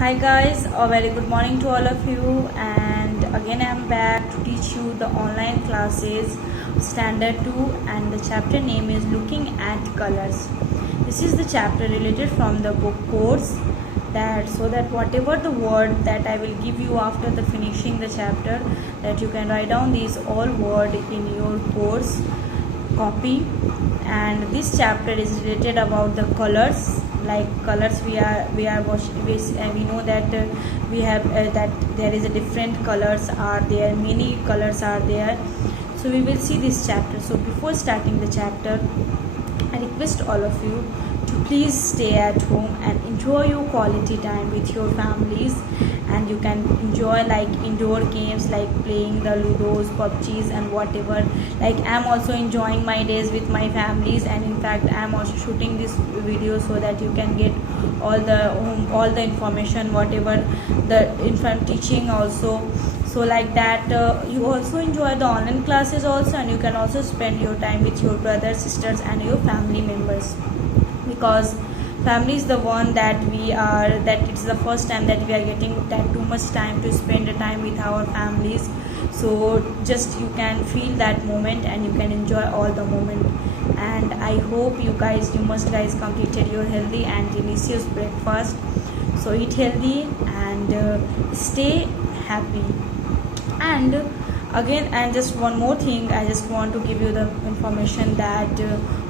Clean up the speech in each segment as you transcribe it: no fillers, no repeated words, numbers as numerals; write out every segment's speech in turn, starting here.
Hi guys, a very good morning to all of you, and again I am back to teach you the online classes standard 2, and the chapter name is looking at colors. This is the chapter related from the book course, that so that whatever the word that I will give you after the finishing the chapter, that you can write down these all word in your course copy. And this chapter is related about the colors, like colors we are watching, we know that we have that there is a different colors are there, many colors are there. So we will see this chapter. So before starting the chapter, I request all of you to please stay at home and enjoy your quality time with your families, and you can enjoy like indoor games like playing the ludos, pubgs and whatever. Like I'm also enjoying my days with my families, and in fact I'm also shooting this video so that you can get all the information whatever the infant teaching also. So like that you also enjoy the online classes also, and you can also spend your time with your brothers, sisters and your family members, because family is the one that that it's the first time that we are getting that too much time to spend the time with our families. So just you can feel that moment and you can enjoy all the moment. And I hope you must guys completed your healthy and delicious breakfast. So eat healthy and stay happy. And again, and just one more thing, I just want to give you the information that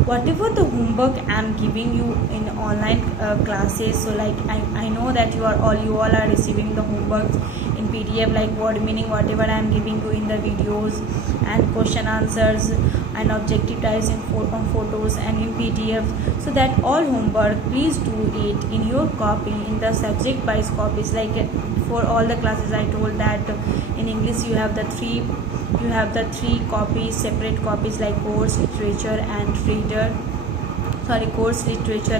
whatever the homework I'm giving you in online classes, so like I know that you all are receiving the homeworks in PDF, like word meaning whatever I'm giving you in the videos, and question answers and objective types on photos and in PDF. So that all homework, please do it in your copy, in the subject wise copies. Like for all the classes I told that in English you have the three copies, separate copies, like course literature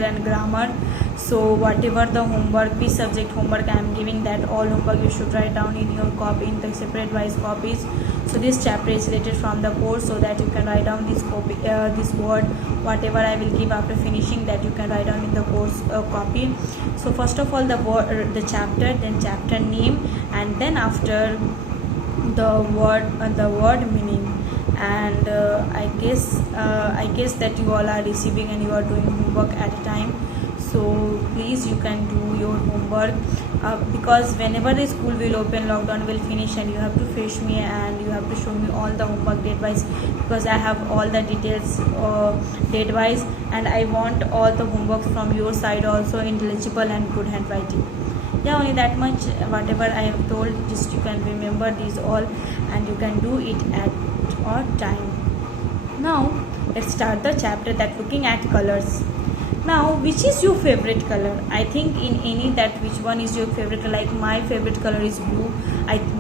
and grammar. So whatever the homework, which subject homework I am giving, that all homework you should write down in your copy, in the separate wise copies. So this chapter is related from the course, so that you can write down this copy, this word whatever I will give after finishing, that you can write down in the course copy. So first of all the chapter, then chapter name, and then after the word meaning. And I guess that you all are receiving and you are doing homework at a time. So please you can do your homework, because whenever the school will open, lockdown will finish, and you have to fetch me and you have to show me all the homework date wise, because I have all the details date wise, and I want all the homework from your side also in legible and good handwriting. Yeah, only that much. Whatever I have told, just you can remember these all and you can do it at our time. Now let's start the chapter, that looking at colors. Now, which is your favorite color? I think in any that which one is your favorite. Like my favorite color is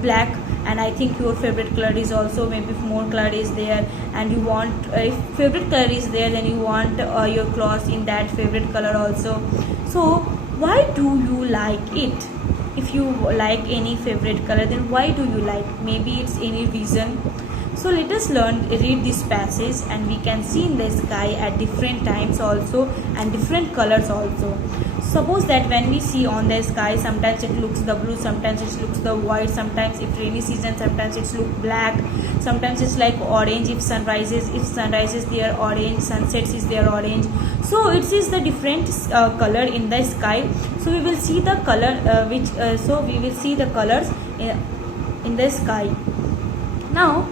black, and I think your favorite color is also, maybe more color is there, and you want if favorite color is there, then you want your clothes in that favorite color also. So why do you like it? If you like any favorite color, then why do you like? Maybe it's any reason. So let us read this passage, and we can see in the sky at different times also, and different colors also. Suppose that when we see on the sky, sometimes it looks the blue, sometimes it looks the white, sometimes if rainy season, sometimes it's look black, sometimes it's like orange. If sunrise is there orange, sunsets is there orange. So it is the different color in the sky. So we will see the color we will see the colors in the sky. Now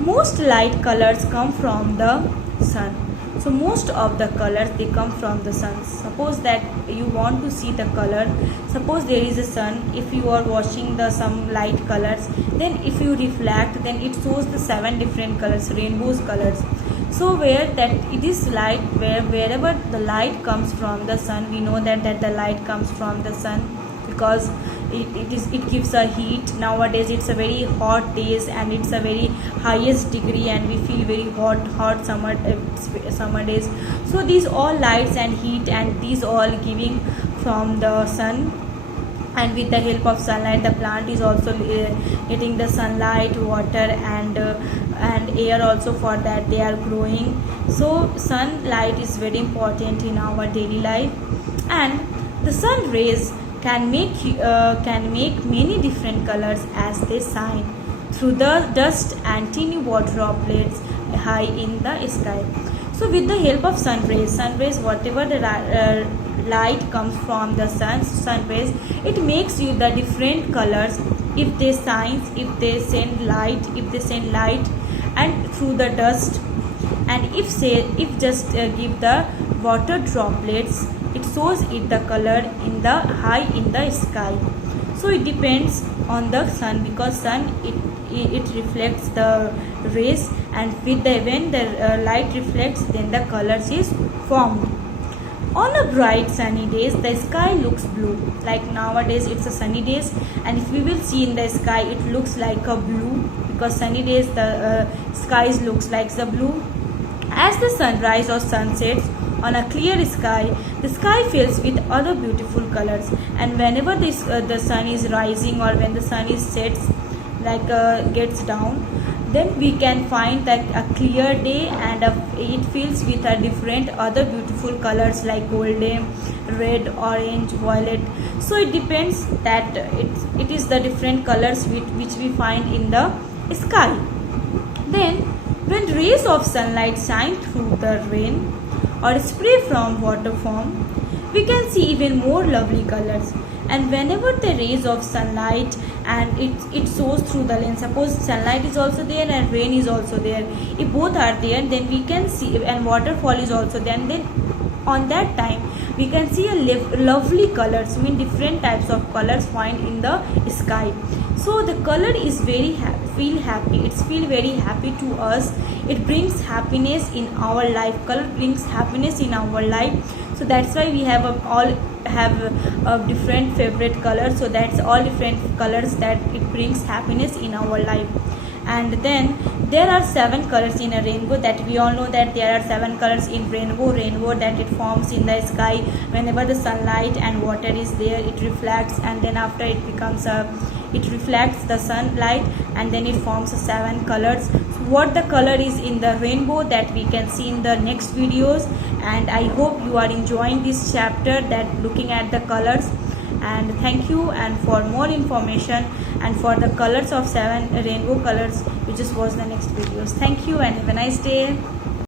most light colors come from the sun. So most of the colors, they come from the sun. Suppose that you want to see the color, suppose there is a sun, if you are watching some light colors, then if you reflect, then it shows the 7 different colors, rainbows colors. So where that it is light, wherever the light comes from the sun, we know that the light comes from the sun, because it gives a heat. Nowadays it's a very hot days, and it's a very highest degree, and we feel very hot summer days. So these all lights and heat, and these all giving from the sun, and with the help of sunlight, the plant is also getting the sunlight, water and air also, for that they are growing. So sunlight is very important in our daily life. And the sun rays can make many different colors as they shine through the dust and tiny water droplets high in the sky. So with the help of sun rays, whatever the light comes from the sun rays, it makes you the different colors. If they shine, if they send light and through the dust, and if just give the water droplets, it shows it the color in the high in the sky. So it depends on the sun, because sun it reflects the rays, and with the when the light reflects, then the colors is formed. On a bright sunny days, the sky looks blue. Like nowadays it's a sunny days, and if we will see in the sky, it looks like a blue, because sunny days the skies looks like the blue. As the sunrise or sunsets on a clear sky, the sky fills with other beautiful colors. And whenever the sun is rising, or when the sun is sets, like gets down, then we can find that a clear day, and it fills with a different other beautiful colors like golden, red, orange, violet. So it depends that it is the different colors which we find in the sky. Then when rays of sunlight shine through the rain or spray from water form, we can see even more lovely colors. And whenever the rays of sunlight and it shows through the lens, suppose sunlight is also there and rain is also there, if both are there, then we can see, and waterfall is also there, and then on that time we can see a lovely colors, I mean different types of colors find in the sky. So the color is very feel happy, it's feel very happy to us, it brings happiness in our life, color brings happiness in our life. So that's why we have all have a different favorite colors. So that's all different colors that it brings happiness in our life. And then there are 7 colors in a rainbow, that we all know that there are 7 colors in rainbow that it forms in the sky. Whenever the sunlight and water is there, it reflects, and then after it becomes it reflects the sunlight, and then it forms 7 colors. So what the color is in the rainbow, that we can see in the next videos. And I hope you are enjoying this chapter, that looking at the colors. And thank you, and for more information and for the colors of 7 rainbow colors, you just watch the next videos. Thank you and have a nice day.